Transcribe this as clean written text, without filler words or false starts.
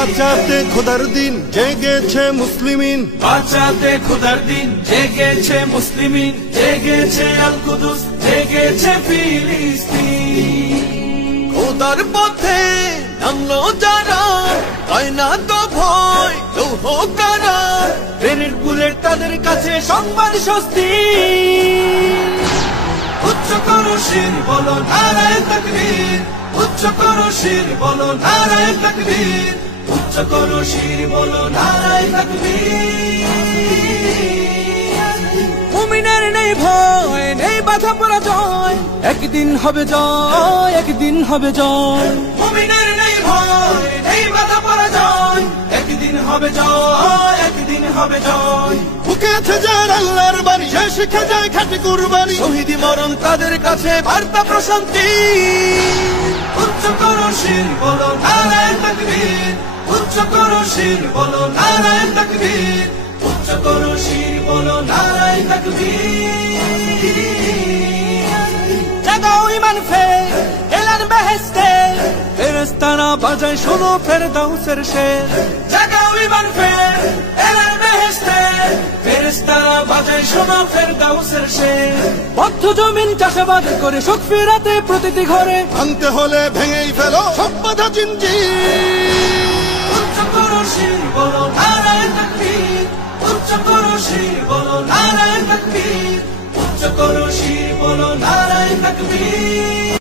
বাঁচাতে খোদার দিন জেগেছে মুসলিমিন, বাঁচাতে খোদার দিন জেগেছে মুসলিমিন, জেগেছে আল কুদুস, জেগেছে ফিলিস্তিন। খোদার পথে নামলো যারা, হয় না তো ভয় লৌহ কারা, ট্রেনের বুলেট তাদের কাছে সংবাদ স্বস্তি। উচ্চ করো শির বলো নারায়ে তাকবীর, উচ্চ করো শির বলো নারায়ে তাকবীর, উচ্চ করো শির বলো নারায়ে তাকবীর। মুমিনের নেই ভয়, নেই বাধা পরাজয়, একদিন হবে জয়, একদিন হবে জয়। মুমিনের নেই ভয়, নেই বাধা পরাজয়, একদিন হবে জয়, একদিন হবে জয়। বুকে আছে যার আল্লাহর বাণী, সে শিখে যায় খাঁটি কুরবানি, শহীদি মরণ তাদের কাছে বার্তা প্রশান্তি। উচ্চ করো শির বলো নারায়ে তাকবীর, উচ্চ করো শির বলো নারায়ে তাকবীর, উচ্চ করো শির বলো নারায়ে তাকবীর। জাগাও ঈমান ফের এলান বেহেশতে, ফেরেশতারা বাজায় শোনো ফেরদাউসের শের। জাগাও ঈমান ফের এলান বেহেশতে, ফেরেশতারা বাজায় শোনো ফেরদাউসের শের। বদ্ধ জমিন চাষাবাদ করে সুখ ফিরাতে প্রতিটি ঘরে, ভাঙতে হলে ভেঙেই ফেলো সব বাধা জিনজির। উচ্চ করো শির বলো নারায়ে তাকবীর, উচ্চ করো শির বলো নারায়ে তাকবীর, উচ্চ করো শির বলো নারায়ে তাকবীর।